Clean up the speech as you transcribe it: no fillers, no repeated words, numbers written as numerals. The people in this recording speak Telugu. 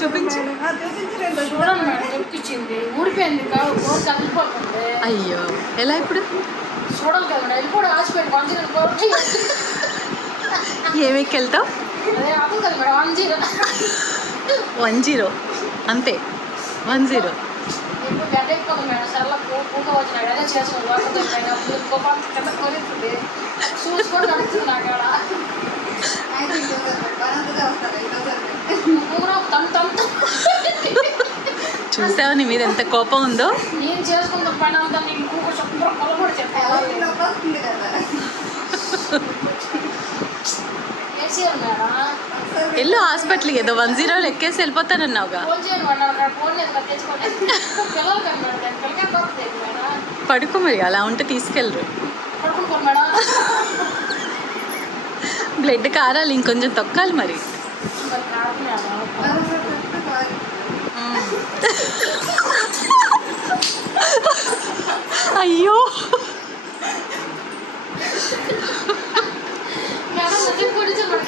చూపించు. చూడండి మేడం తెప్పించింది ఊడిపోయింది కదిలిపోతుంది. అయ్యో ఎలా ఇప్పుడు చూడాలి కదా మేడం వెళ్ళి కూడా ఆసిపోయింది 1 ఏమికి వెళ్తావు? అదే అదు కదా మేడం 10 అంతే 10. ఇప్పుడు గడ్డ అయిపోతుంది మేడం సరళ పూగా వచ్చినాడు అదే చేసుకోండి కోపాలు కింద కోరింది చూసుకొని నడుస్తుంది నాకు ఆడ చూసావు నీ మీద ఎంత కోపం ఉందో. నేను చేసుకున్న పని అంతా నీకు కూకు శుభ్రం పొలబడి చెప్పాను వెళ్ళు హాస్పిటల్కి ఏదో 10 ఎక్కేసి వెళ్ళిపోతానన్నావుగా. ఫోన్ చేయండి మేడం అక్కడ ఫోన్ లేదు తెచ్చుకోండి పిల్లలు కదా మేడం పిల్లకే పడుతుంది మేడం పడుకో మరి అలా ఉంటే తీసుకెళ్ళరు. పడుకుంటారు మేడం బ్లడ్ కారాలి ఇంకొంచెం తొక్కాలి మరి. మరి కాదు మేడం అయ్యో మేడం పొడి చెప్పండి